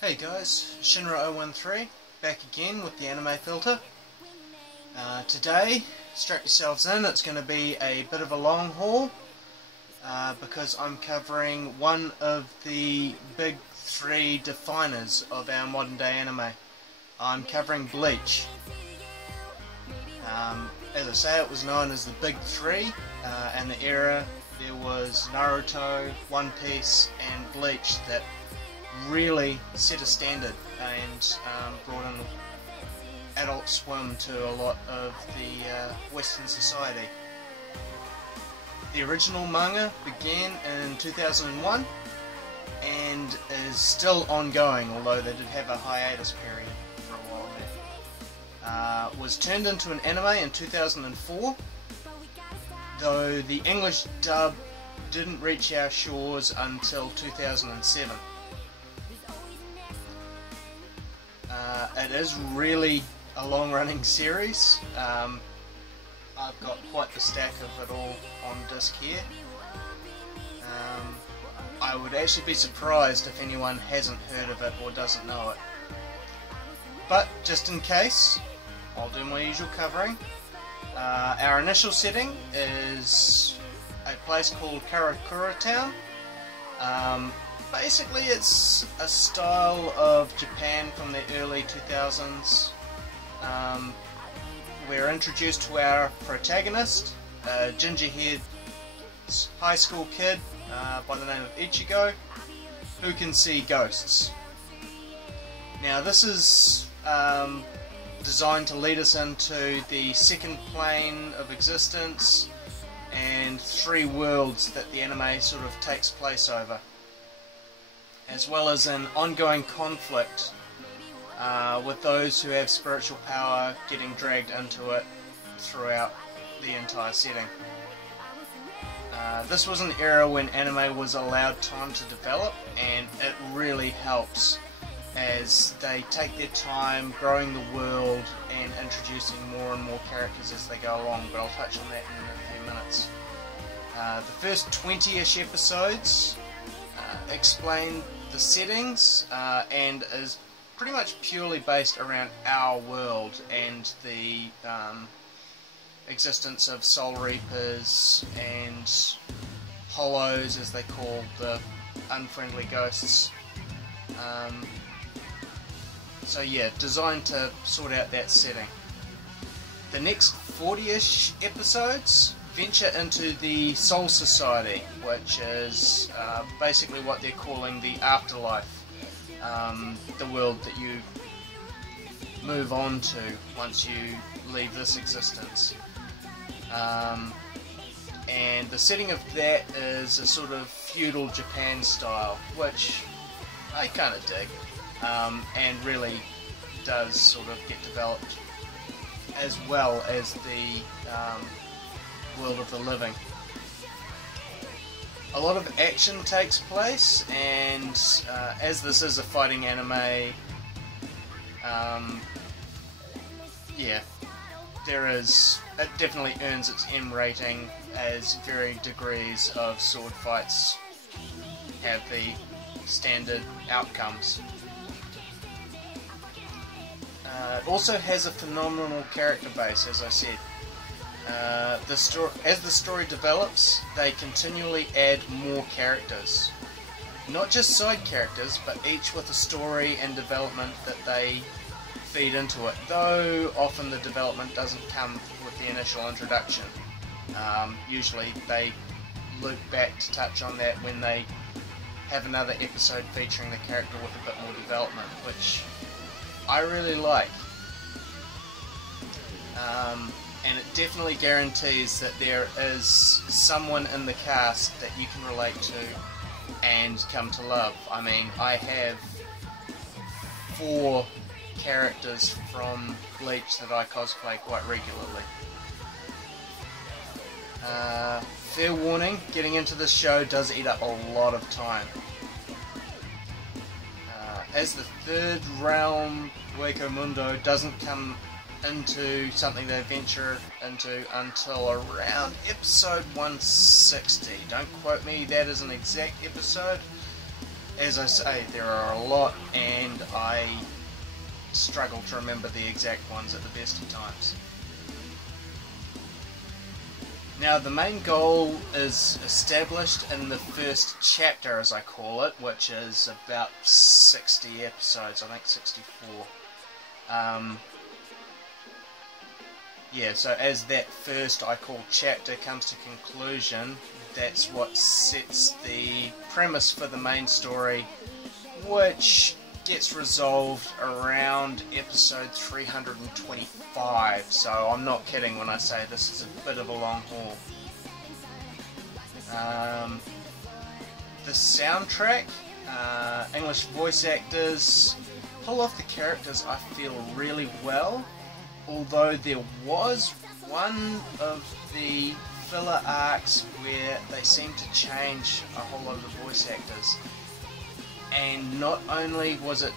Hey guys, Shinra013 back again with the anime filter. Today, strap yourselves in, it's going to be a bit of a long haul because I'm covering one of the big three definers of our modern day anime. I'm covering Bleach. As I say, it was known as the Big Three, and the era there was Naruto, One Piece and Bleach that really set a standard and brought in Adult Swim to a lot of the Western society. The original manga began in 2001 and is still ongoing, although they did have a hiatus period for a while there. Was turned into an anime in 2004, though the English dub didn't reach our shores until 2007. It is really a long-running series. I've got quite the stack of it all on disc here. I would actually be surprised if anyone hasn't heard of it or doesn't know it. But just in case, I'll do my usual covering. Our initial setting is a place called Karakura Town. Basically it's a style of Japan from the early 2000s. We're introduced to our protagonist, a ginger-haired high school kid by the name of Ichigo, who can see ghosts. Now this is designed to lead us into the second plane of existence and three worlds that the anime sort of takes place over, as well as an ongoing conflict with those who have spiritual power getting dragged into it throughout the entire setting. This was an era when anime was allowed time to develop, and it really helps as they take their time growing the world and introducing more and more characters as they go along, but I'll touch on that in a few minutes. The first 20-ish episodes explain the settings and is pretty much purely based around our world and the existence of Soul Reapers and Hollows, as they call the unfriendly ghosts. So yeah, designed to sort out that setting. The next 40-ish episodes venture into the Soul Society, which is basically what they're calling the afterlife, the world that you move on to once you leave this existence. And the setting of that is a sort of feudal Japan style, which I kind of dig, and really does sort of get developed, as well as the world of the living. A lot of action takes place, and as this is a fighting anime, yeah, it definitely earns its M rating, as varying degrees of sword fights have the standard outcomes. It also has a phenomenal character base, as I said. As the story develops, they continually add more characters. Not just side characters, but each with a story and development that they feed into it, though often the development doesn't come with the initial introduction. Usually they loop back to touch on that when they have another episode featuring the character with a bit more development, which I really like. And it definitely guarantees that there is someone in the cast that you can relate to and come to love. I mean, I have 4 characters from Bleach that I cosplay quite regularly. Fair warning, getting into this show does eat up a lot of time. As the third realm, Hueco Mundo, doesn't come into something they venture into until around episode 160. Don't quote me, that is an exact episode. as I say, there are a lot, and I struggle to remember the exact ones at the best of times. Now, the main goal is established in the first chapter, as I call it, which is about 60 episodes, I think 64. Yeah, so as that first, I call chapter, comes to conclusion, that's what sets the premise for the main story, which gets resolved around episode 325, so I'm not kidding when I say this is a bit of a long haul. The soundtrack, English voice actors pull off the characters, I feel, really well, although there was one of the filler arcs where they seem to change a whole lot of the voice actors. And not only was it,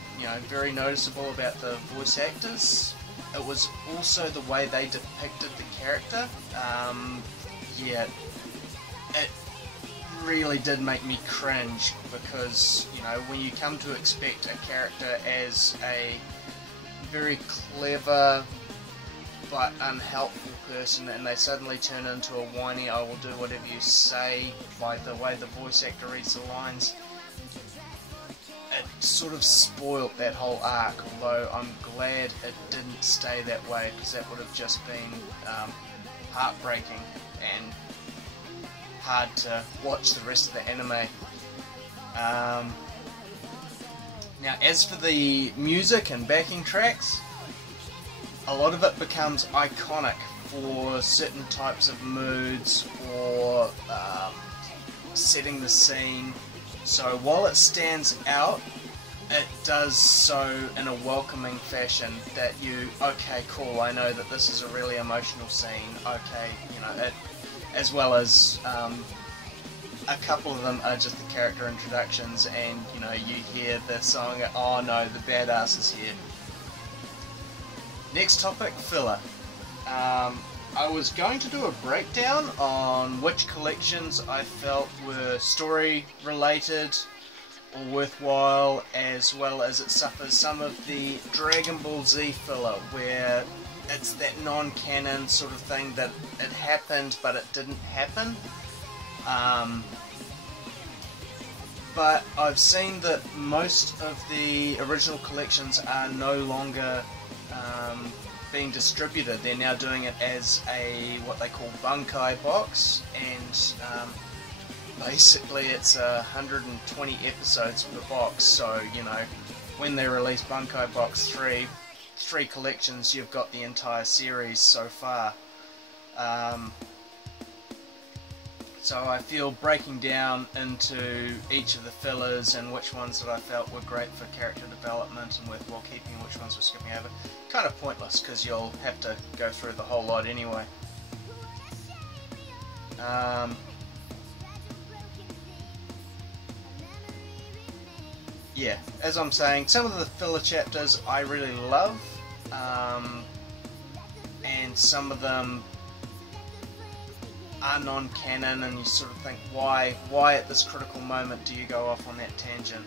very noticeable about the voice actors, it was also the way they depicted the character. Yeah, it really did make me cringe, because, when you come to expect a character as a very clever but unhelpful person, and they suddenly turn into a whiny, I will do whatever you say, by the way the voice actor reads the lines, it sort of spoilt that whole arc, although I'm glad it didn't stay that way, because that would have just been heartbreaking and hard to watch the rest of the anime. Now, as for the music and backing tracks, a lot of it becomes iconic for certain types of moods or setting the scene. So while it stands out, it does so in a welcoming fashion that okay, cool, I know that this is a really emotional scene, okay, it, as well as a couple of them are just the character introductions, and you hear the song, oh no, the badass is here. Next topic, filler. I was going to do a breakdown on which collections I felt were story related or worthwhile, as well as it suffers some of the Dragon Ball Z filler, where it's that non-canon sort of thing that it happened but it didn't happen. But I've seen that most of the original collections are no longer being distributed. They're now doing it as what they call Bunkai box, and basically it's 120 episodes per box, so when they release Bunkai box 3 collections, you've got the entire series so far. So I feel breaking down into each of the fillers and which ones that I felt were great for character development and worthwhile keeping, which ones were skipping over, kind of pointless, because you'll have to go through the whole lot anyway. Yeah, as I'm saying, some of the filler chapters I really love, and some of them are non-canon, and you sort of think, why at this critical moment do you go off on that tangent?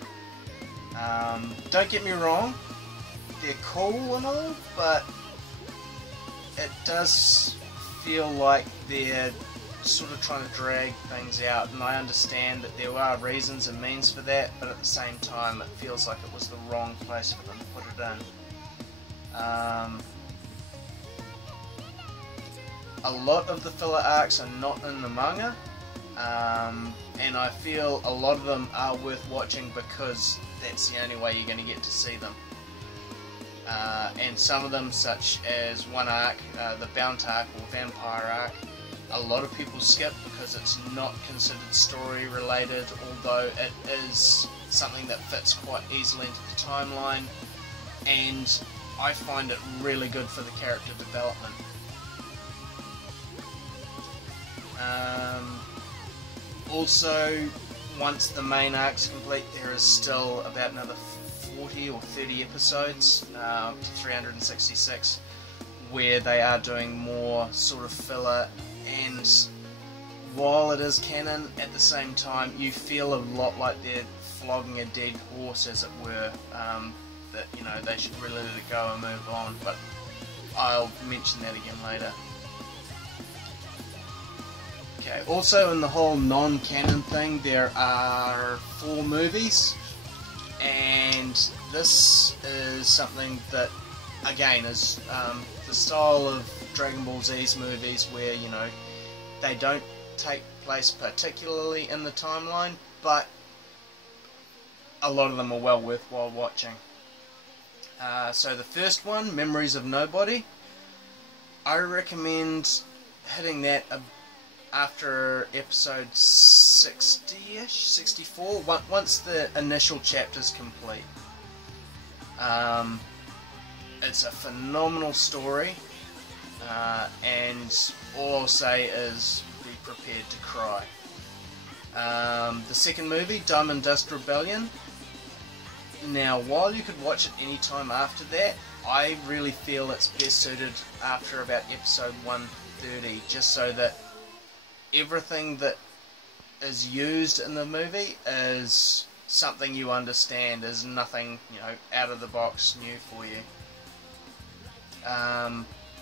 Don't get me wrong, they're cool and all, but it does feel like they're sort of trying to drag things out, and I understand that there are reasons and means for that, but at the same time it feels like it was the wrong place for them to put it in. A lot of the filler arcs are not in the manga, and I feel a lot of them are worth watching because that's the only way you're going to get to see them. And some of them, such as one arc, the Bount arc or Vampire arc, a lot of people skip because it's not considered story related, although it is something that fits quite easily into the timeline, and I find it really good for the character development. Also, once the main arc's complete, there is still about another 40 or 30 episodes, to 366, where they are doing more sort of filler, and while it is canon, at the same time you feel a lot like they're flogging a dead horse, as it were, that, you know, they should really let it go and move on, but I'll mention that again later. Okay, also in the whole non-canon thing, there are 4 movies, and this is something that, again, is the style of Dragon Ball Z's movies where, you know, they don't take place particularly in the timeline, but a lot of them are well worthwhile watching. So the first one, Memories of Nobody, I recommend hitting that after episode 60-ish, 64, once the initial chapter's complete. It's a phenomenal story, and all I'll say is be prepared to cry. The second movie, Diamond Dust Rebellion. Now, while you could watch it any time after that, I really feel it's best suited after about episode 130, just so that everything that is used in the movie is something you understand, is nothing, you know, out of the box new for you.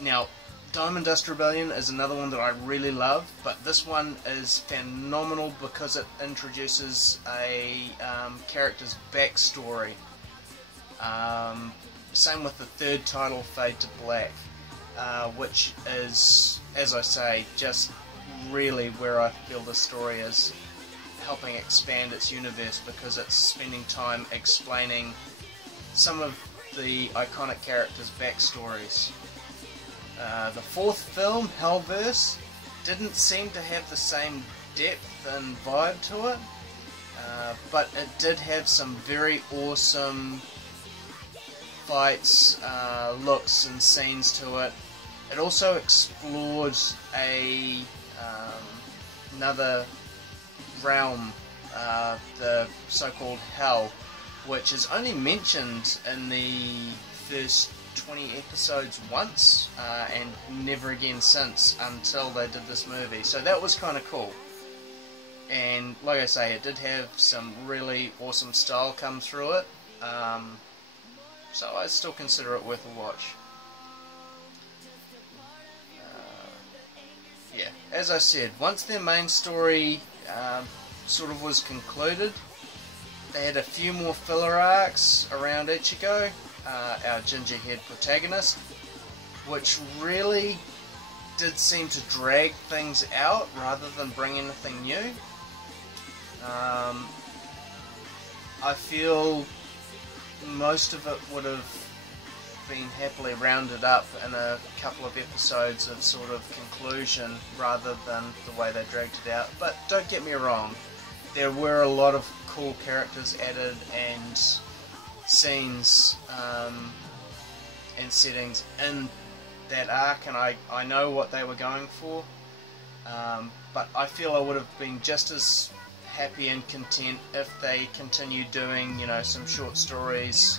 Now, Diamond Dust Rebellion is another one that I really love, but this one is phenomenal because it introduces a character's backstory. Same with the third title, Fade to Black, which is, as I say, just really where I feel the story is helping expand its universe, because it's spending time explaining some of the iconic characters' backstories. The fourth film, Hellverse, didn't seem to have the same depth and vibe to it, but it did have some very awesome fights, looks and scenes to it. It also explored another realm, the so-called Hell, which is only mentioned in the first 20 episodes once, and never again since, until they did this movie. So that was kind of cool. And like I say, it did have some really awesome style come through it. So I still consider it worth a watch. Yeah, as I said, once their main story sort of was concluded, they had a few more filler arcs around Ichigo, our ginger-haired protagonist, which really did seem to drag things out rather than bring anything new. I feel most of it would have been happily rounded up in a couple of episodes of sort of conclusion rather than the way they dragged it out. But don't get me wrong, there were a lot of cool characters added and scenes and settings in that arc, and I know what they were going for, but I feel I would have been just as happy and content if they continued doing, you know, some short stories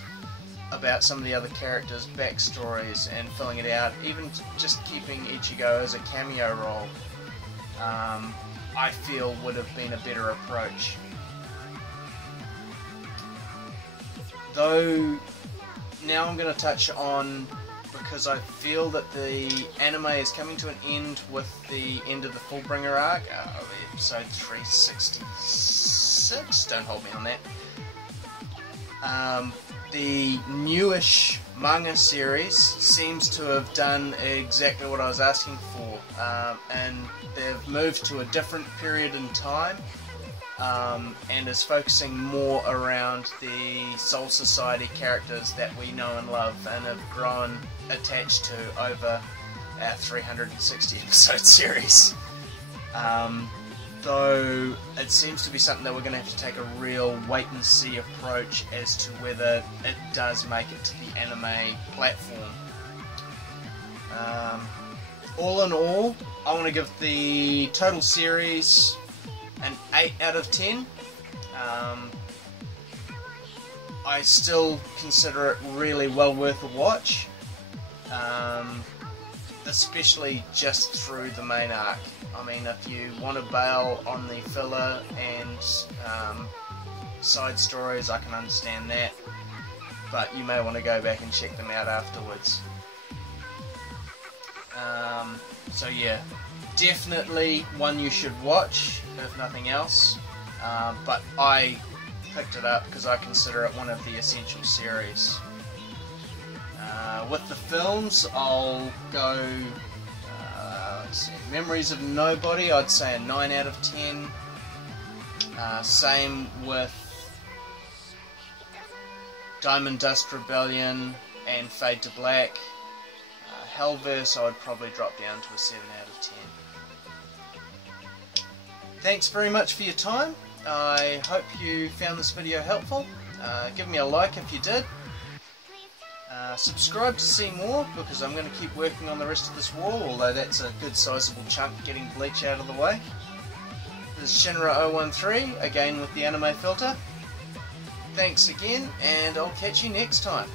about some of the other characters' backstories and filling it out, even just keeping Ichigo as a cameo role. I feel would have been a better approach. Though now I'm going to touch on, because I feel that the anime is coming to an end with the end of the Fullbringer arc, episode 366, don't hold me on that. The newish manga series seems to have done exactly what I was asking for, and they've moved to a different period in time, and is focusing more around the Soul Society characters that we know and love and have grown attached to over our 360 episode series. Though it seems to be something that we're going to have to take a real wait and see approach as to whether it does make it to the anime platform. All in all, I want to give the total series an 8 out of 10. I still consider it really well worth a watch, especially just through the main arc. I mean, if you want to bail on the filler and side stories, I can understand that, but you may want to go back and check them out afterwards. So yeah, definitely one you should watch, if nothing else, but I picked it up because I consider it one of the essential series. With the films, I'll go, let's see, Memories of Nobody, I'd say a 9 out of 10. Same with Diamond Dust Rebellion and Fade to Black. Hellverse, I would probably drop down to a 7 out of 10. Thanks very much for your time. I hope you found this video helpful. Give me a like if you did. Subscribe to see more, because I'm going to keep working on the rest of this wall, although that's a good sizable chunk getting Bleach out of the way. This is Shinra013, again with the anime filter. Thanks again, and I'll catch you next time.